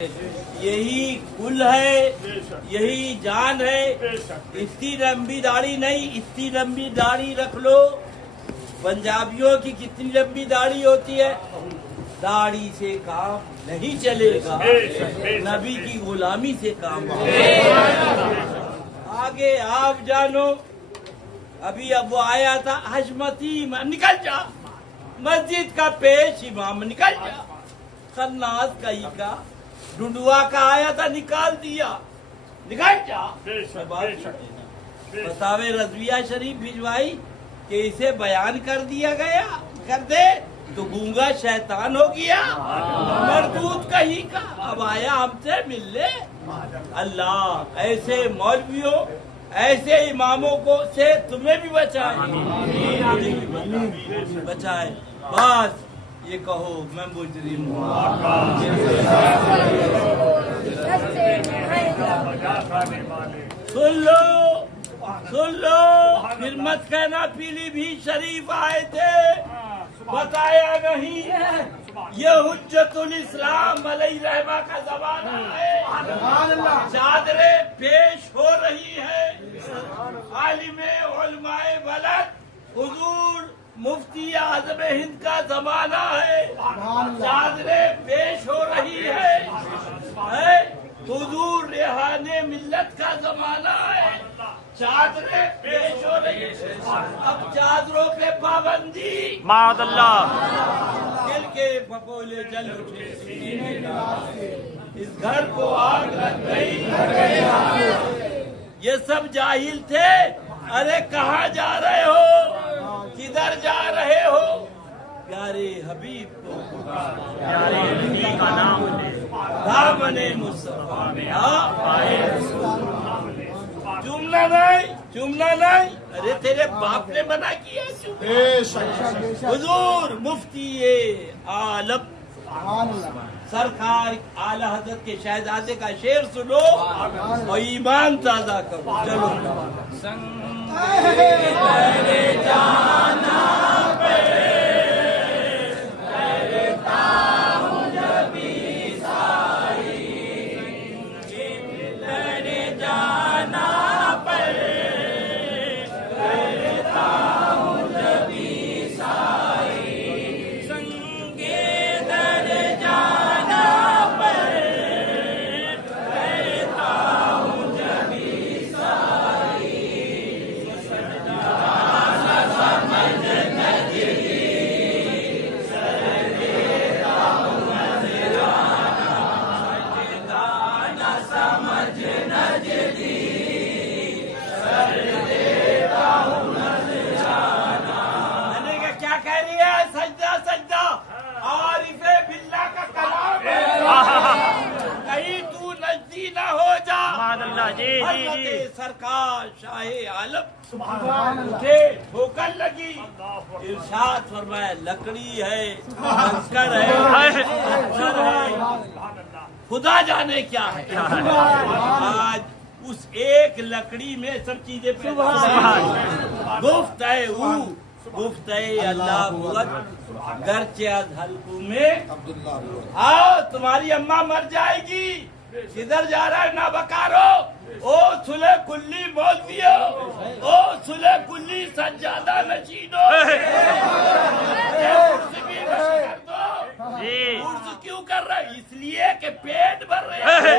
यही कुल है, यही जान है। इतनी लंबी दाढ़ी नहीं, इतनी लंबी दाढ़ी रख लो। पंजाबियों की कितनी लंबी दाढ़ी होती है। दाढ़ी से काम नहीं चलेगा, नबी की गुलामी से काम आगे आप जानो। अभी अब वो आया था हजमती, निकल जा मस्जिद का पेश इमाम, निकल जा। खन्नास कहीं का ढूंढुआ का आया था, निकाल दिया, निकाल जा। बतावे रजविया शरीफ भिजवाई कि इसे बयान कर दिया गया, कर दे तो गूंगा शैतान हो गया, मरदूत कहीं का। अब आया हमसे मिलने। अल्लाह ऐसे मौलवियों, ऐसे इमामों को से तुम्हें भी बचाए, बचाए। बस ये कहो मैं मुजरिम हूँ। सुन लो, सुन लो, फिर मत कहना पीलीभीत शरीफ आए थे, बताया नहीं। ये हुज्जतुल इस्लाम अलैहिर्रहमा का जमाना है। चादरें पेश हो रही है। आलिमे उलमाए बलद हुजूर मुफ्ती आज़म हिंद का जमाना है। चादरें पेश हो रही है। हुजूर रेहाने मिल्लत का जमाना है। चादरें पेश हो रही है। अब चादरों पे पाबंदी, माअल्लाह, दिल के फकोले जल उठे, इस घर को आग लग गई। ये सब जाहिल थे। अरे कहाँ जा रहे हो, किधर जा रहे हो। प्यारे हबीब को प्यारे नबी का नाम ले, दामने मुस्तफा में चुमना नहीं, चुमना नहीं। अरे तेरे बाप ने मना किया। हुजूर मुफ्ती आलम सरकार आला हजरत के शहजादे का शेर सुनो और ईमान ताजा करो। चलो जाना सरकार शाहे आलम उठे, ठोकर लगी। इरशाद फरमाया लकड़ी है, कंकड़ है, खुदा जाने क्या है। आज उस एक लकड़ी में सब चीजें गुफ्त है, गुफ्त है अल्लाह गर्चे हल्कू में। आओ तुम्हारी अम्मा मर जाएगी, किधर जा रहा है ना बकारो। ओ सुले कुल्ली मौलवियो, ओ सुले कुल्ली सज्जादा नशीनो, उर्स क्यों कर रहा है। इसलिए कि पेट भर रहे हैं,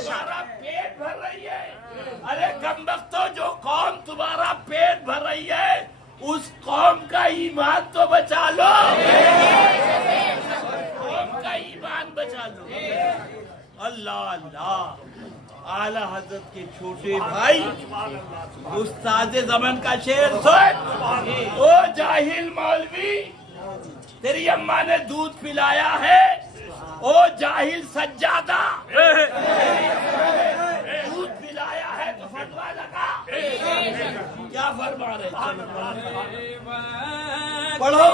सारा पेट भर रही है। अरे कमबख्तो, जो कौम तुम्हारा पेट भर रही है उस कौम का ईमान तो बचा लो, कौम का ईमान बचा लो। अल्लाह अल्लाह। आला हजरत के छोटे भाई उस्ताद ज़मान का शेर सुन। ओ जाहिल मौलवी, तेरी अम्मा ने दूध पिलाया है। ओ जाहिल सज्जादा, दूध पिलाया है तो फतवा लगा। क्या फरमा रहे, पढ़ो।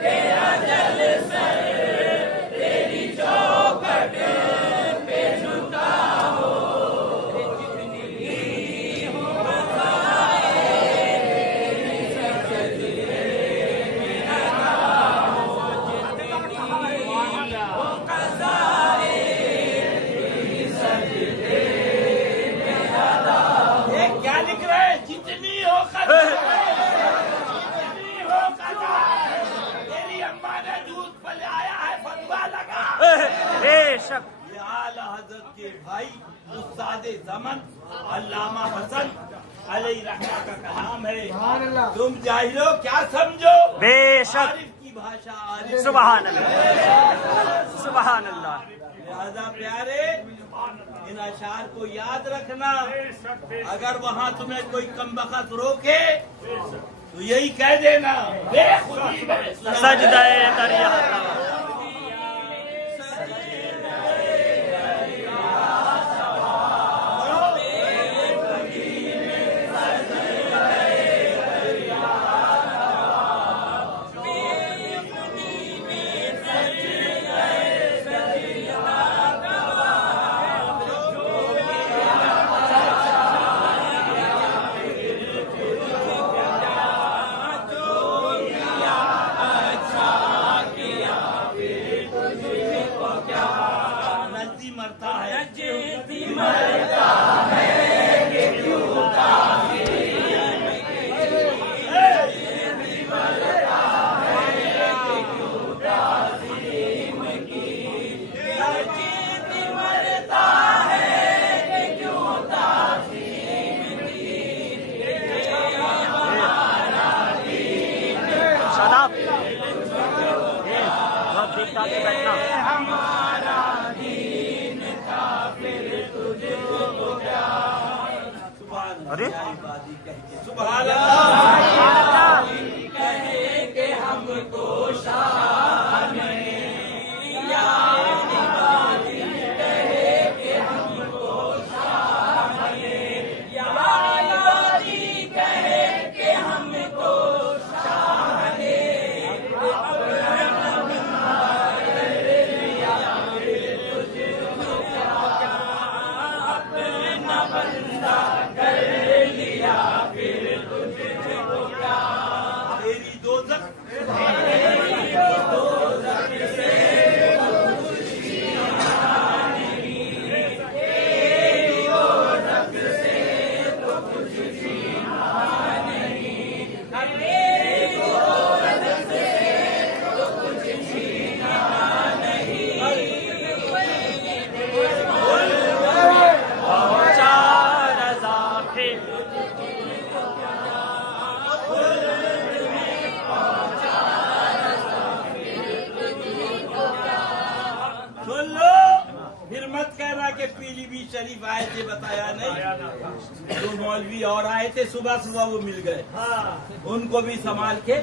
Yeah. बेशक। ये आला हजरत के भाई उस्ताद ज़मन अल्लामा हसन अलैहि रहमा का कलाम है। तुम जाहिलो क्या समझो? बेशक। आरिफ की भाषा आरिफ। सुभान अल्लाह, सुभान अल्लाह। लिहाजा प्यारे इन अशार को याद रखना। अगर वहाँ तुम्हें कोई कमबख्त रोके तो यही कह देना बेखुदी में सजदाए तरियत। अरे सुभान अल्लाह कहे कि हमको शान या निवाली कहे कि हमको शान या निवाली कहे कि हमको शान अपना बंदा के पीलीभीत शरीफ आए थे, बताया नहीं। दो मौलवी और आए थे, सुबह सुबह वो मिल गए। उनको भी संभाल के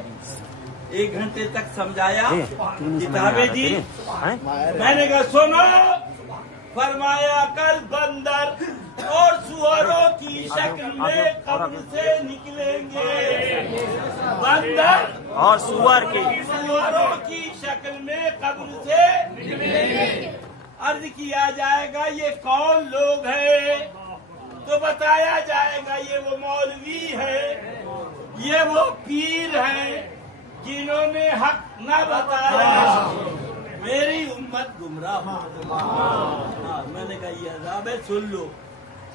1 घंटे तक समझाया, किताबें दी। मैंने कहा सुनो, फरमाया कल बंदर और सुअरों की शक्ल में कब्र से निकलेंगे। बंदर और सुअर सुअरों की शक्ल में कब्र से निकलेंगे। अर्ज किया जाएगा ये कौन लोग हैं, तो बताया जाएगा ये वो मौलवी है, ये वो पीर है जिन्होंने हक न बताया, मेरी उम्मत गुमराह हो। मैंने कहा ये अज़ाब है, सुन लो।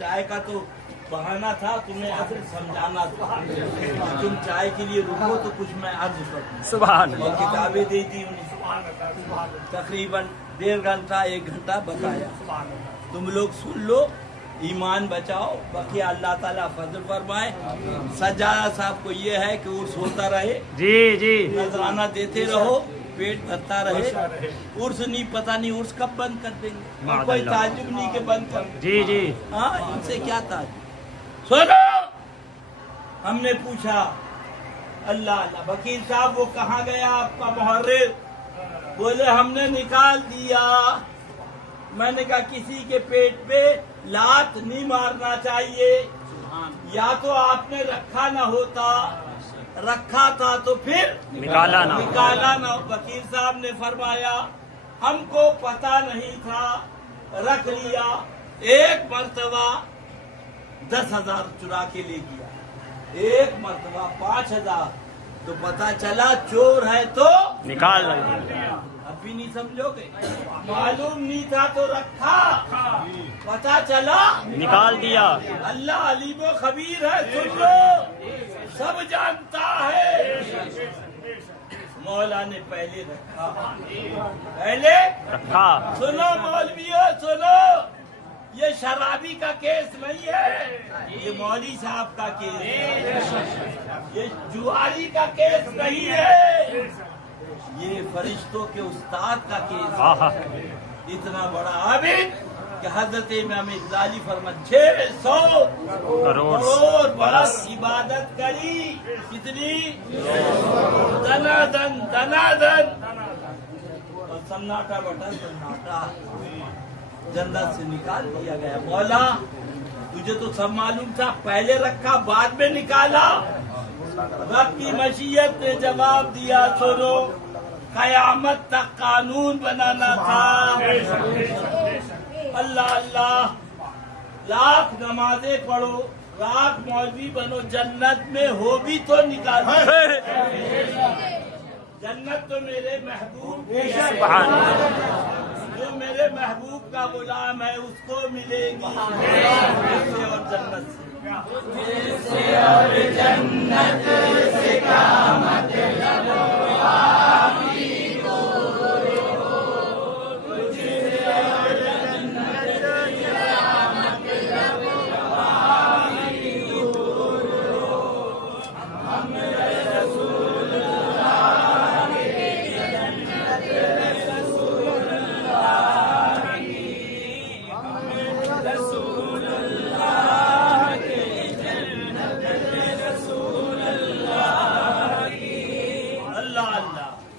चाय का तो बहाना था, तुम्हें असल समझाना था। तुम चाय के लिए रुको तो कुछ मैं अर्ज करूँ। सुभान और किताबें दे दी उन्हें, तकरीबन 1.5 घंटा 1 घंटा बताया। तुम लोग सुन लो, ईमान बचाओ, बाकी अल्लाह ताला फजल फरमाए। सज्जादा साहब को ये है कि उर्स होता रहे, जी जी, नजराना देते रहो, पेट भरता रहे। उर्स नहीं, पता नहीं उर्स कब बंद कर देंगे, कोई ताजुब नहीं के बंद कर। जी जी, हाँ, इनसे क्या ताजुब। सुनो, हमने पूछा अल्लाह अल्लाह, वकील साहब वो कहाँ गया आपका मुहर्रिर? बोले हमने निकाल दिया। मैंने कहा किसी के पेट पे लात नहीं मारना चाहिए, या तो आपने रखा ना होता, रखा था तो फिर निकाला ना। वकील साहब ने फरमाया हमको पता नहीं था, रख लिया। एक मर्तबा 10,000 चुरा के ले गया, एक मर्तबा 5,000, तो पता चला चोर है तो निकाल दिया। अब भी नहीं समझोगे? मालूम नहीं था तो रखा, पता चला निकाल दिया। अल्लाह अलीमो खबीर है, सुन लो, सब जानता है। मौला ने पहले रखा, पहले रखा। सुनो मौलवियों सुनो, ये शराबी का केस नहीं है, ये मौली साहब का केस है, ये जुआरी का केस नहीं है, ये फरिश्तों के उस्ताद का केस है। इतना बड़ा आबिद कि हजरत इमाम ग़ज़ाली फरमान 600 करोड़ बरस इबादत करी, कितनी दनादन और सन्नाटा बटा सन्नाटा जन्नत से निकाल दिया गया। मौला तुझे तो सब मालूम था, पहले रखा बाद में निकाला। रब की मशीयत ने जवाब दिया, सुनो कयामत तक कानून बनाना था। अल्लाह अल्लाह, लाख नमाजें पढ़ो, लाख मौलवी बनो, जन्नत में हो भी तो निकाल। जन्नत तो मेरे महबूब की है, जो मेरे महबूब का गुलाम है उसको मिलेगी, और जन्नत से और जन्नत से क्या मतलब।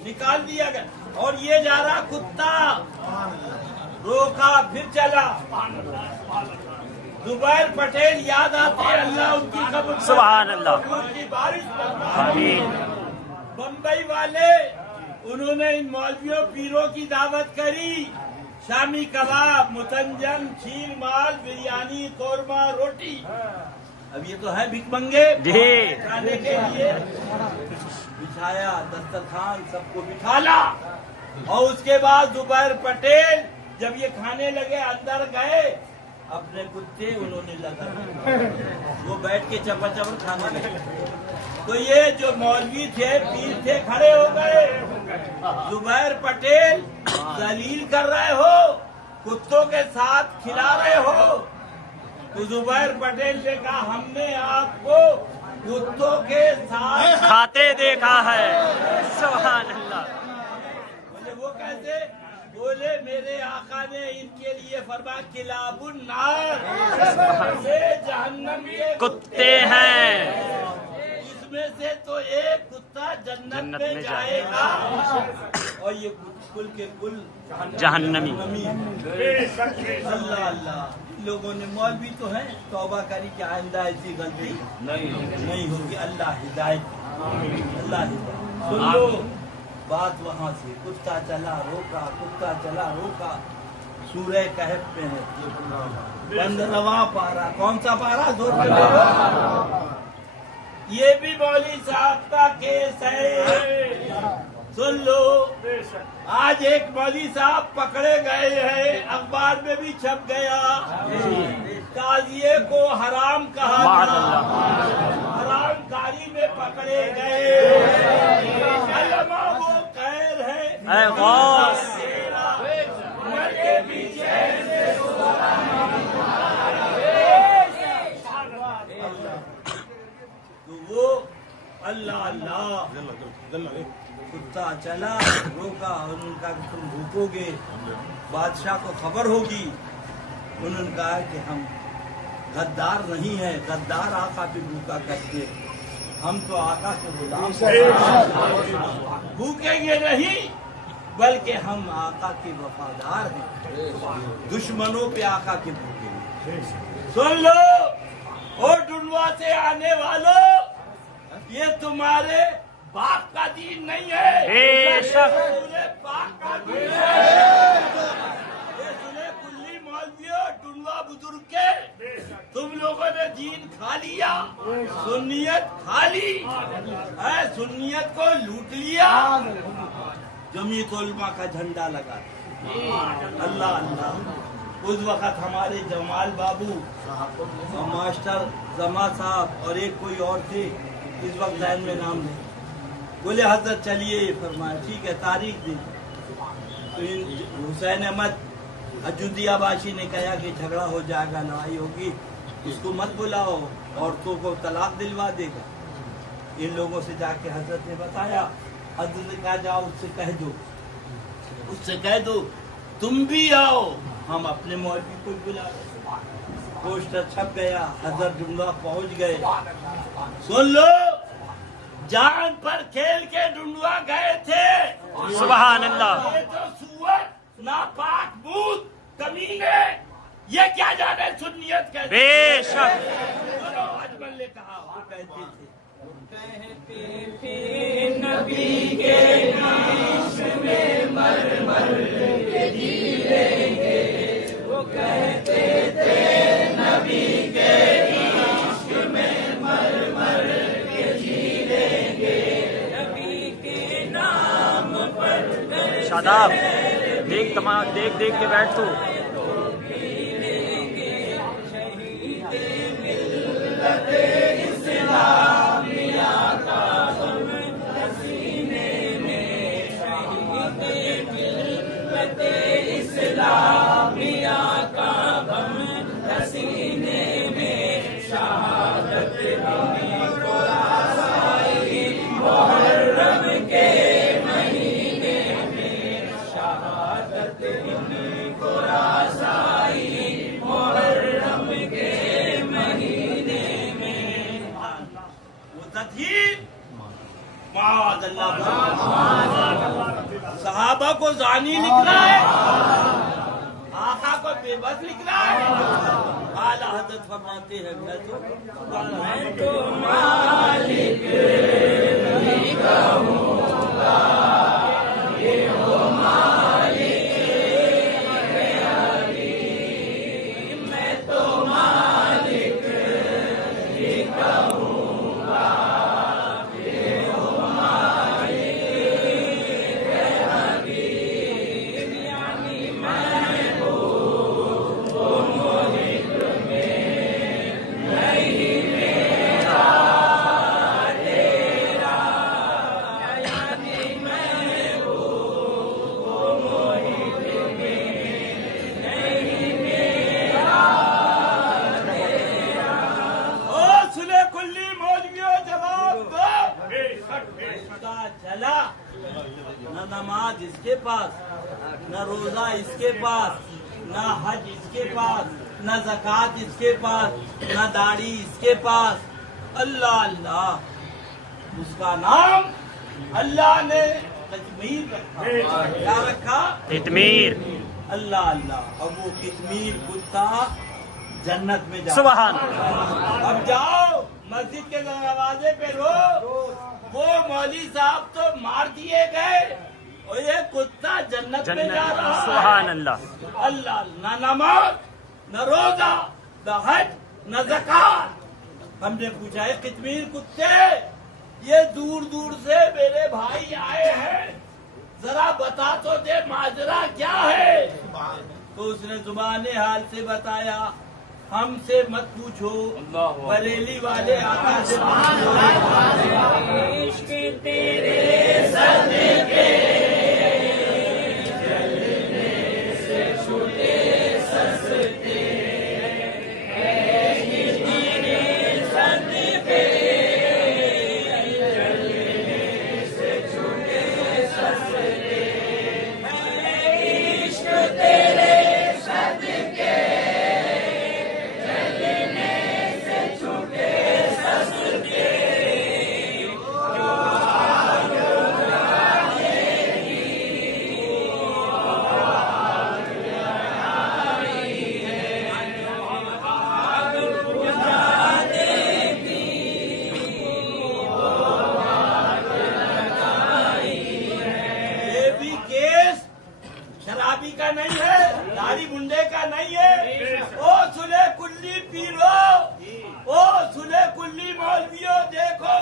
निकाल दिया गया। और ये जा रहा कुत्ता, रोका फिर चला। जुबैर पटेल याद आते हैं, अल्लाह उनकी कब्र सुभान अल्लाह की बारिश आमीन। बम्बई वाले उन्होंने इन मौलवियों पीरों की दावत करी, शामी कबाब, मुतंजन, खीर माल, बिरयानी, कोरमा, रोटी। अब ये तो है भिखमंगे खाने के लिए, बिछाया दस्तरखान, सबको बिठाला। और उसके बाद जुबैर पटेल जब ये खाने लगे, अंदर गए, अपने कुत्ते उन्होंने लगा, वो बैठ के चपा चपा खाने लगे। तो ये जो मौलवी थे, पीर थे, खड़े हो गए। जुबैर पटेल दलील कर रहे हो, कुत्तों के साथ खिला रहे हो। तो जुबैर पटेल ने कहा, हमने आपको कुत्तों के साथ खाते देखा है। सुभान अल्लाह। बोले वो कैसे? बोले मेरे आका ने इनके लिए फरमाया, किलाबुन नार से जहन्नम के कुत्ते हैं, इसमें से तो एक कुत्ता जन्नत में जाएगा, और ये कुल के कुल जहन्नमी। अल्लाह अल्लाह। लोगों ने मौलवी तो है, तौबा करी कि आइंदा ऐसी गलती नहीं होगी। अल्लाह हिदायत, अल्लाह हिदायत। सुन लो बात वहाँ से, कुत्ता चला रोका, कुत्ता चला रोका। सूरह कहफ में है 15वां पारा। कौन सा पारा? जोर से बोलो। ये भी मौली साहब का केस है, सुन लो। आज एक मौली साहब पकड़े गए हैं, अखबार में भी छप गया, काजिए को हराम कहा था, हरामकारी में पकड़े गए। अल्लामा वो खैर है घर के पीछे तो वो अल्लाह अल्लाह। कुत्ता चला रोका, और उनका तुम भूकोगे, बादशाह को खबर होगी। उन्होंने कहा कि हम गद्दार नहीं है, गद्दार आका पे भूखा करते, हम तो आका के गुलाम भूखेंगे नहीं, बल्कि हम आका के वफादार हैं, दुश्मनों पे आका के भूखेंगे। सुन लो ओ डुलवा से आने वालों, ये तुम्हारे बाप का दीन नहीं है, पूरे बाप का दीन है। ये सुने कुल्ली मौलवियों, डुलवा बुजुर्ग के, तुम लोगों ने दीन खा लिया, सुन्नियत खा ली, सुन्नियत को लूट लिया, जमीयत उलमा का झंडा लगा। अल्लाह अल्लाह। उस वक्त हमारे जमाल बाबू और मास्टर जमा साहब और एक कोई और थे, इस वक्त लाइन में नाम नहीं, बोले हजरत चलिए, फरमाया ठीक है तारीख दी। तो हुसैन अहमद अयोध्यावासी ने कहा कि झगड़ा हो जाएगा, लड़ाई होगी, इसको मत बुलाओ, औरतों को तलाक दिलवा देगा। इन लोगों से जाके हजरत ने बताया, हजरत ने कहा जाओ उससे कह दो, उससे कह दो तुम भी आओ, हम अपने मौलवी को बुला रहे। पोस्टर छप गया, हजरत डुंडा पहुंच गए। सुन लो, जान पर खेल के डुंडुआ गए थे। सुभान अल्लाह। ये तो सुअर नापाक मूत कमीने, ये क्या जाने सुन्नियत कहते। बेशक। अजमल ने कहा, वो कहते थे नबी के इश्क में मर मर के जी लेंगे। वो कहते थे नबी के इश्क में मर मर के जी लेंगे। नबी के नाम पर शादाब, देख तमाम देख देख के बैठ तू। सहाबा को जानी लिख रहा है, आका को बेबस लिख रहा है। आला हजरत फरमाते हैं, मैं तो मालिक नहीं कहूँगा, ये हो मालिक मैं तो मालिक नहीं कहूँगा, ये हो न नमाज इसके पास, न रोजा इसके पास, न हज इसके पास, न ज़कात इसके पास, न दाढ़ी इसके पास। अल्लाह अल्लाह, उसका नाम अल्लाह ने कितमीर रखा। क्या रखा? कितमीर। अल्लाह अल्लाह। अब वो कितमीर कुत्ता जन्नत में जाओ। सुभान। अब जाओ मस्जिद के दरवाजे पे रो, वो मौली साहब तो मार दिए गए और ये कुत्ता जन्नत में जा रहा है। सुभान अल्लाह। अल्लाह, न नमाज, न रोजा, न हज, न ज़कात। हमने पूछा है कितमीर कुत्ते, ये दूर दूर से मेरे भाई आए हैं, जरा बता तो दे माजरा क्या है। तो उसने जुबाने हाल से बताया, हमसे मत पूछो, बरेली वाले आका से पूछो। इश्क तेरे सदके जलने से छूटे सस्ते, तेरे सदके जलने से छूटे सस्ते। इश्क तेरे सदके शराबी का नहीं है, दाढ़ी मुंडे का नहीं है। ओ सुले कुल्ली पीरो, ओ सुले कुल्ली मौलवियों, देखो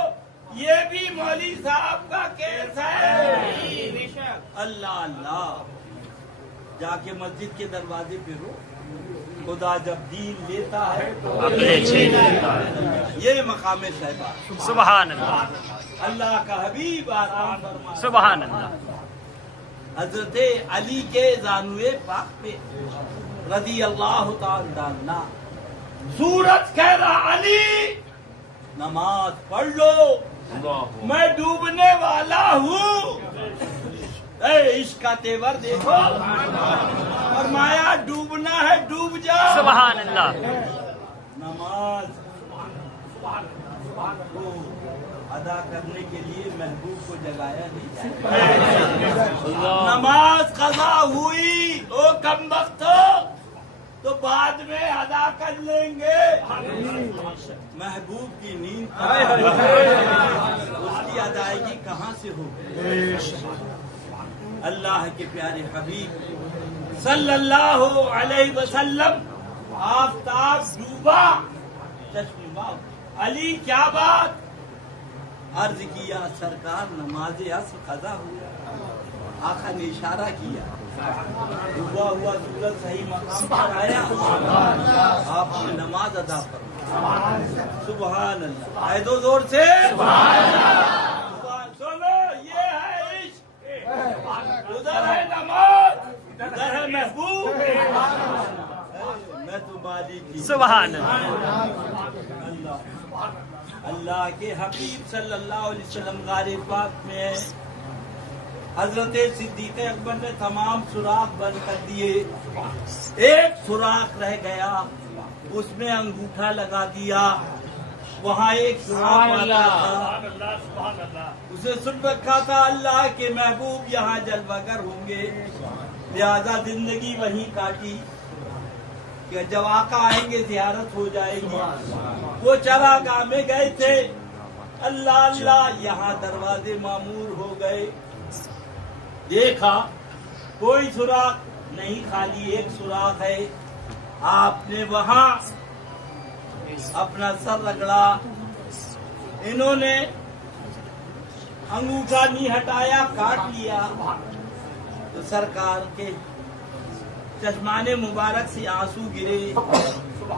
ये भी मौली साहब का केस है। अल्लाह अल्लाह, जाके मस्जिद के दरवाजे पे रो, खुदा जब दीन लेता है तो अपने छीन लेता है। ये मकाम साहिबा। सुभान अल्लाह। अल्लाह का हबीब आराम फरमाया। सुभान अल्लाह। हजरत अली के जानुए पाक पे रदी अल्लाह ताला सूरज कह रहा अली नमाज पढ़ लो, मैं डूबने वाला हूँ। इश्क का तेवर देखो, और माया डूबना है डूब जाओ। सुभान अल्लाह। नमाज को अदा करने के लिए महबूब को जगाया नहीं जाता। नमाज कज़ा हुई ओ कम वक्त तो बाद में अदा कर लेंगे। महबूब की नींद उसकी अदायगी कहाँ से हो? अल्लाह के प्यारे हबीब सल्लल्लाहु अलैहि वसल्लम आफताब डूबा, चश्मा अली क्या बात? अर्ज किया सरकार नमाज अस्र कज़ा हुआ। आका ने इशारा किया, डूबा हुआ सूरज सही मकाम पर आया, आपने नमाज अदा फरमाई। सुभान अल्लाह। आए दो जोर से सुनो, ये है इश्क, उधर है नमाज, इधर है महबूब। मैं तुम्हारी की सुभान अल्लाह के हबीब सल्लल्लाहु अलैहि वसल्लम गारे पाक में हजरत सिद्दीक़ अकबर ने तमाम सुराख बंद कर दिए। एक सुराख रह गया, उसमें अंगूठा लगा दिया। वहाँ एक सुराख आता था, उसे सुन रखा था अल्लाह के महबूब यहाँ जलवागर होंगे, लिहाजा जिंदगी वहीं काटी कि जब आका आएंगे जियारत हो जाएगी। वो चरागाह में गए थे, अल्लाह अल्लाह, यहाँ दरवाजे मामूर हो गए। देखा कोई सुराख नहीं, खाली एक सुराख है। आपने वहाँ अपना सर रगड़ा, इन्होंने अंगूठा नहीं हटाया, काट लिया। तो सरकार के चश्माने मुबारक से आंसू गिरे।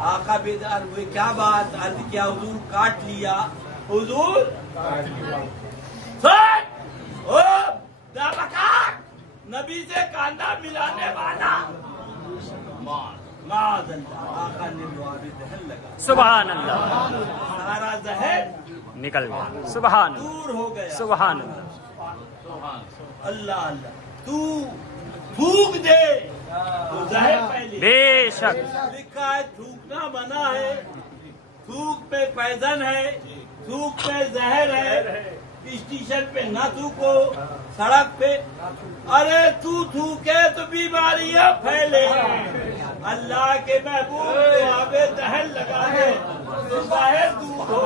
आका बेदार हुए, क्या बात? अर्ज किया हुजूर काट लिया। हुजूर नबी से कांधा मिलाने वाला आका ने दुआ में दहन लगा। सुभान अल्लाह। सारा जहर निकल गया। सुभान दूर हो गया। सुभान अल्लाह। अल्लाह अल्लाह, तू थूक दे तो जहर पहले। बेशक लिखा है थूकना मना है, थूक पे पैजन है, थूक पे जहर है। स्टेशन पे ना थूको, सड़क पे। अरे तू थूके तो बीमारियां फैले। अल्लाह के महबूब आबे दहन लगा दे तो जहर दूर हो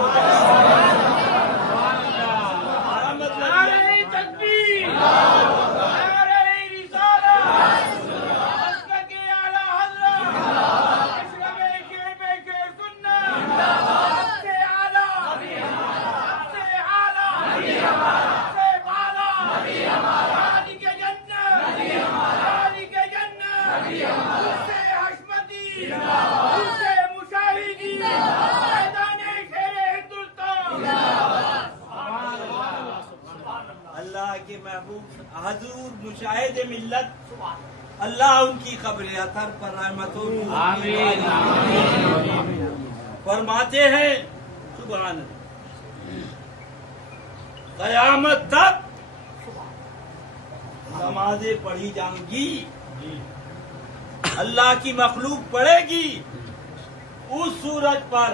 के महबूब हजूर मुशाहिद मिल्लत, अल्लाह उनकी खबर अतर पर रहमतों फरमाते हैं। सुभान क़यामत तक नमाजें पढ़ी जाएंगी, अल्लाह की मखलूक पढ़ेगी उस सूरज पर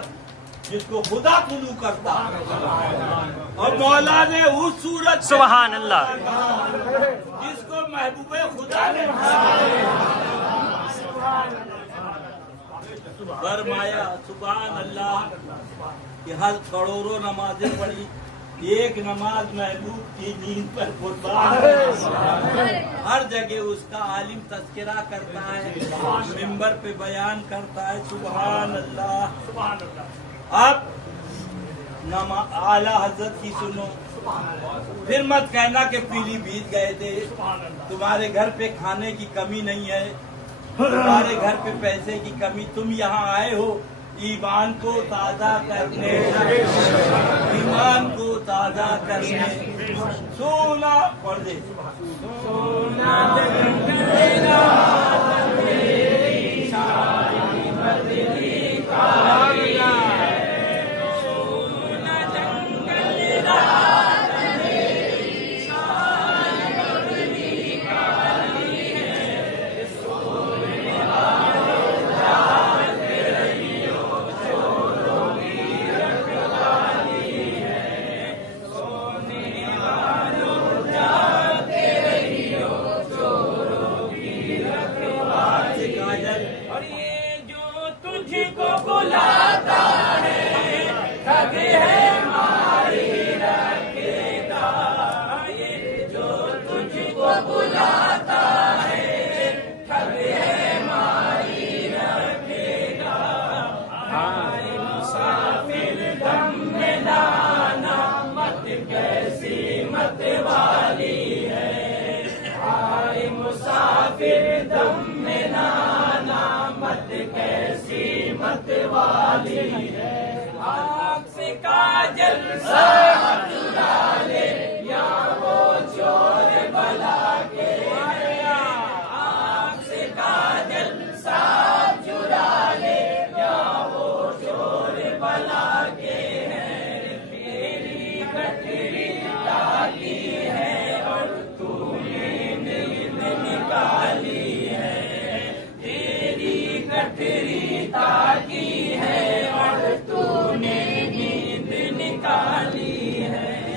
जिसको खुदा तुलू करता, और मौला ने उस सूरज सुभान अल्लाह जिसको महबूबे खुदा ने फरमाया। सुभान अल्लाह कि हर करोड़ों नमाजें पढ़ी, एक नमाज महबूब की नींद पर कुर्बान। हर जगह उसका आलिम तस्करा करता है, मिंबर पे बयान करता है। सुभान अल्लाह। अब आला हजरत की सुनो, फिर मत कहना कि पीलीभीत गए थे, तुम्हारे घर पे खाने की कमी नहीं है, तुम्हारे घर पे पैसे की कमी, तुम यहाँ आए हो ईमान को ताज़ा करने, ईमान को ताजा करने सोना पढ़ दे सोना जगलेगा आँख से काजल साफ चुरा ले या वो चोर बला के आँख से काजल साफ चुरा ले या वो चोर बला के हैं तेरी कटरी ताकी है और तूने नींद निकाली है तेरी कटरी ताकी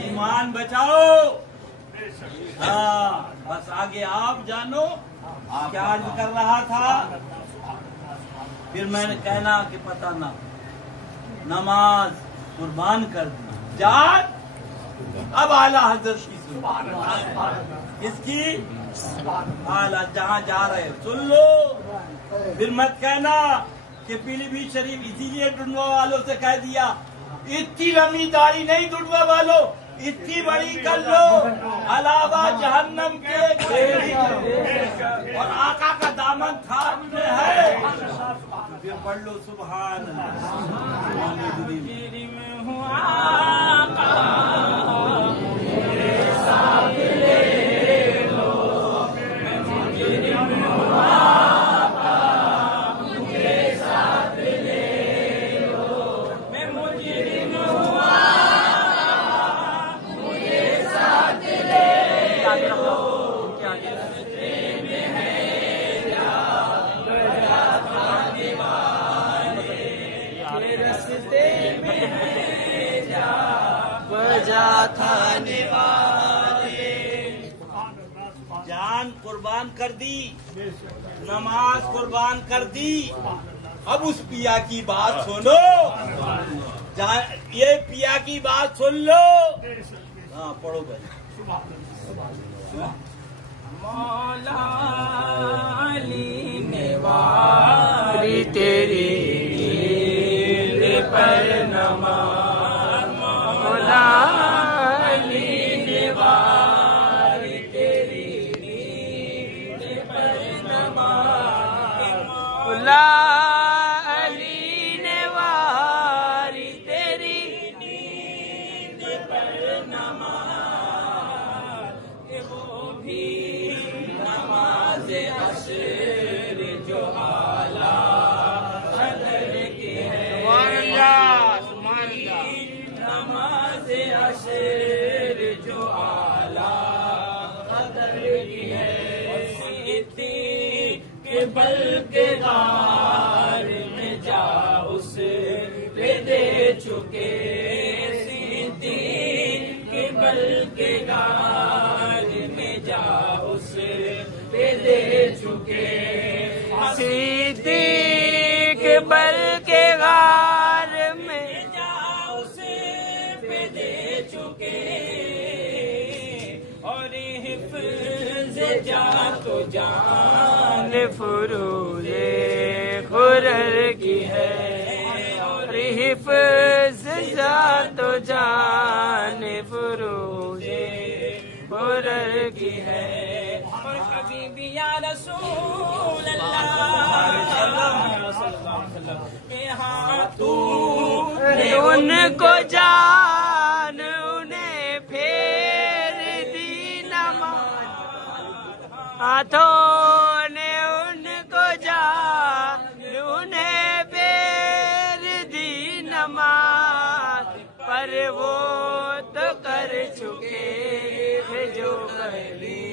ईमान बचाओ। हाँ बस आगे आप जानो क्या अर्ज कर रहा था। फिर मैंने कहना कि पता ना नमाज कुर्बान कर दी जान अब आला हजरत की इसकी आला जहाँ जा रहे सुन लो। फिर मत कहना कि पीलीभीत शरीफ इसीलिए ढूंढवा वालों से कह दिया इतनी लंबी दाढ़ी नहीं ढूंढवा वालों इतनी बड़ी कर लो अलावा जहन्नम के और आका का दामन थाम में है। फिर पढ़ लो सुभान जान कुर्बान कर दी नमाज कुर्बान कर दी। अब उस पिया की बात सुनो ये पिया की बात सुन लो। हाँ पढ़ो भाई। मौला अली ने वारी तेरी पर नमाज मौला अली ने वारी तेरी पर नमाज मौला अली ने वारी तेरी पर नमाज वो भी नमाज अशर जो आला नमाज अशर जो आला कदर की है के बल के गार में जा उस पे दे चुके के बल के गार में जा उस पे दे चुके के बल के गार में जा उस पे दे चुके और हिफ्ज़ जा तो जान फुरूज़े खुरर की है और हिफ्ज़ जा तो जान फुरूज़े खुरर की है। और कभी भी या रसूल अल्लाह के हाथों उनको जान उन्हें हाथों ने उनको जा उन्हें बेर दी नमाज, पर वो तो कर चुके थे जो करनी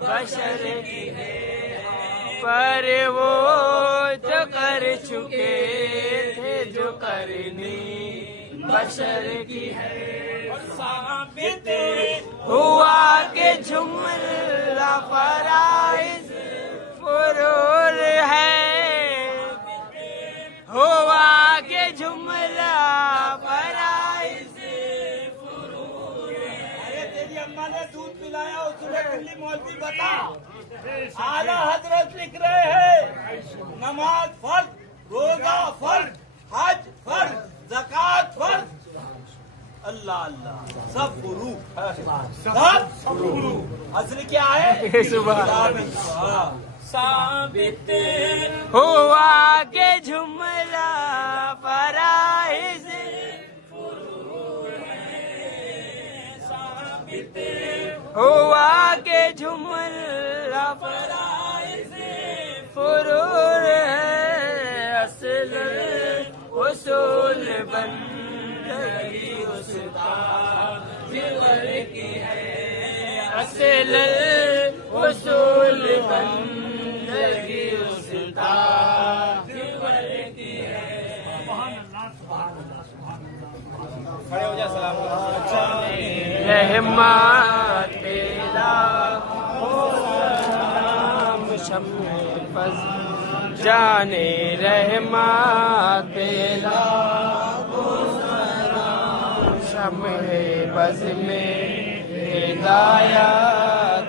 बशर की है, पर वो तो कर चुके थे जो करनी बशर की है। साबित हुआ के जुमला फराइज फुरूर है, हुआ के जुमला फराइज फुरूर है। अरे तेरी अम्मा ने दूध पिलाया उसने कल्ली मौलवी बता। आला हजरत लिख रहे हैं नमाज फर्ज, रोजा फर्ज, हज फर्ज, ज़कात फर्ज, अल्लाह अल्लाह सब गुरु, सब गुरु। असली क्या है? साबित हुआ के जुमला फराइज हुआ के जुमला फराइज फुरूर है, असल उसूल बंदगी उसका जिगर की है, असल उसूल बंदगी उसका जिगर की है। रहमत तेरा हो सलाम शम्मे फज जाने, रहमत तेरा हो सलाम शम्मे बज़ में हिदायत